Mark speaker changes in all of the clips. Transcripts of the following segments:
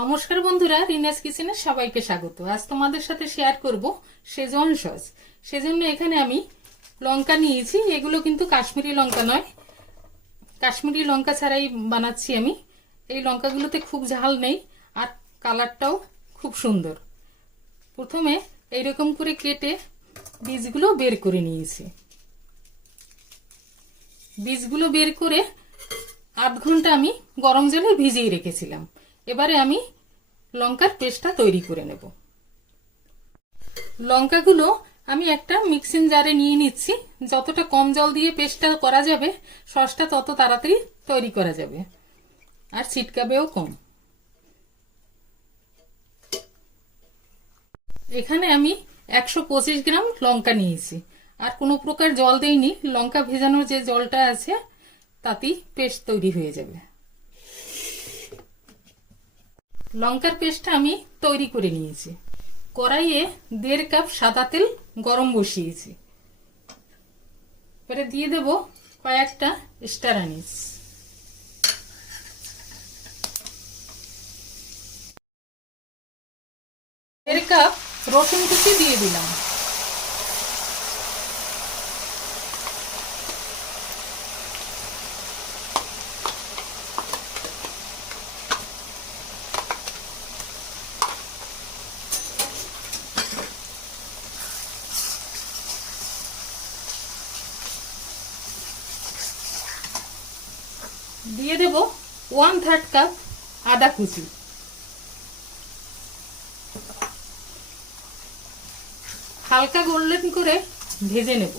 Speaker 1: নমস্কার বন্ধুরা, রিনাস কিচেনে সবাইকে স্বাগত। আজ তোমাদের সাথে শেয়ার করব সেজন সস। সেজন্য এখানে আমি লঙ্কা নিয়েছি। এগুলো কিন্তু কাশ্মীরি লঙ্কা নয়। কাশ্মীরি লঙ্কা ছাড়াই বানাচ্ছি আমি। এই লঙ্কাগুলোতে খুব ঝাল নেই আর কালারটাও খুব সুন্দর। প্রথমে এইরকম করে কেটে বীজগুলো বের করে নিয়েছি। বীজগুলো বের করে আধ ঘণ্টা আমি গরম জলে ভিজিয়ে রেখেছিলাম। এবারে আমি লঙ্কার পেস্টটা তৈরি করে নেব। লঙ্কাগুলো আমি একটা মিক্সিং জারে নিয়ে নিচ্ছি। যতটা কম জল দিয়ে পেস্টটা করা যাবে, সসটা তত তাড়াতাড়ি তৈরি করা যাবে। আর ছিটকাবেও কম। এখানে আমি একশো পঁচিশ গ্রাম লঙ্কা নিয়েছি। আর কোনো প্রকার জল দেইনি। লঙ্কা ভেজানোর যে জলটা আছে, তাতেই পেস্ট তৈরি হয়ে যাবে। লঙ্কার পেস্টটা আমি তৈরি করে নিয়েছি। কড়াইয়ে দেড় কাপ সাদা তেল গরম বসিয়েছি। এবারে দিয়ে দেব কয়েকটা স্টার আনিস। দেড় কাপ রসুন কুচি দিয়ে দিলাম। দিয়ে দেব ওয়ান থার্ড কাপ আদা কুচি। হালকা গোল্ডেন করে ভেজে নেব।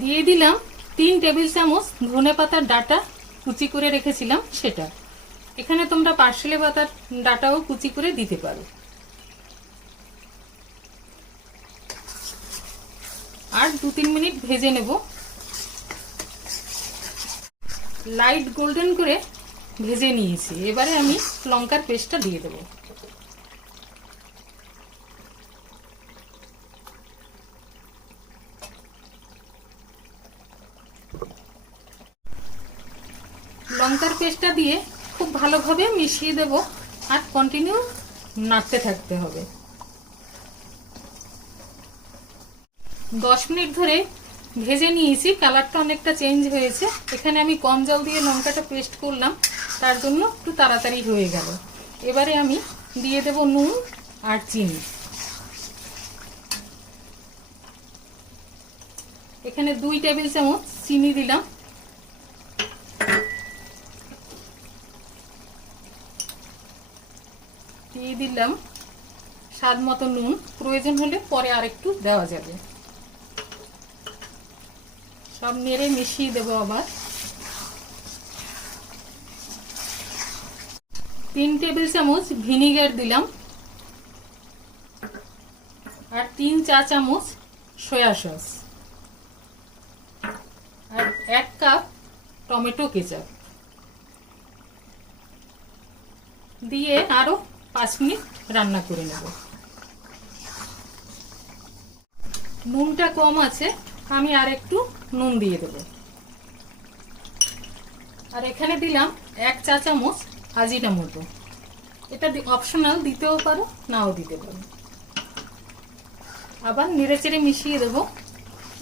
Speaker 1: দিয়ে দিলাম তিন টেবিল চামচ ধনে পাতার ডাটা কুচি করে রেখেছিলাম সেটা। এখানে তোমরা পার্সেলে পাতার ডাটাও কুচি করে দিতে পারো। আর দু তিন মিনিট ভেজে নেব। লাইট গোল্ডেন করে ভেজে নিয়েছি। এবারে আমি লঙ্কার পেস্টটা দিয়ে দেবো। লঙ্কার পেস্টটা দিয়ে খুব ভালোভাবে মিশিয়ে দেব আর কন্টিনিউ নাড়তে থাকতে হবে। দশ মিনিট ধরে ভেজে নিয়েছি, কালারটা অনেকটা চেঞ্জ হয়েছে। এখানে আমি কম জল দিয়ে লঙ্কাটা পেস্ট করলাম, তার জন্য একটু তাড়াতাড়ি হয়ে গেল। এবারে আমি দিয়ে দেব নুন আর চিনি। এখানে দুই টেবিল চামচ চিনি দিলাম। দিয়ে দিলাম স্বাদ মতো নুন। প্রয়োজন হলে পরে আরেকটু দেওয়া যাবে। সব নেড়ে মিশিয়ে দেবো আবার। তিন টেবিল চামচ ভিনিগার দিলাম। আর তিন চা চামচ সয়া সস। আর এক কাপ টমেটো কেচাপ। দিয়ে আরও পাঁচ মিনিট রান্না করে নেব। নুনটা কম আছে। আমি আর একটু নুন দিয়ে দেব। আর এখানে দিলাম এক চা চামচ আজিনা মতো। এটা অপশনাল দিতেও পারো, নাও দিতে পারো। আবার নেড়ে চেড়ে মিশিয়ে দেবো।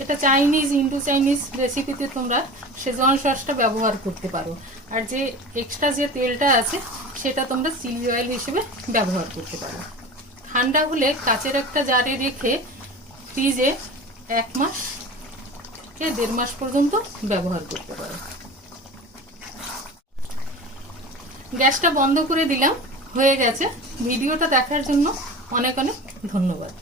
Speaker 1: এটা চাইনিজ ইন্ডো চাইনিজ রেসিপিতে তোমরা সেজন সসটা ব্যবহার করতে পারো। আর যে এক্সট্রা যে তেলটা আছে, সেটা তোমরা চিলি অয়েল হিসেবে ব্যবহার করতে পারো। ঠান্ডা হলে কাচের একটা জারে রেখে ফ্রিজে এক মাস থেকে দেড় মাস পর্যন্ত ব্যবহার করতে পারো। গ্যাসটা বন্ধ করে দিলাম, হয়ে গেছে। ভিডিওটা দেখার জন্য অনেক অনেক ধন্যবাদ।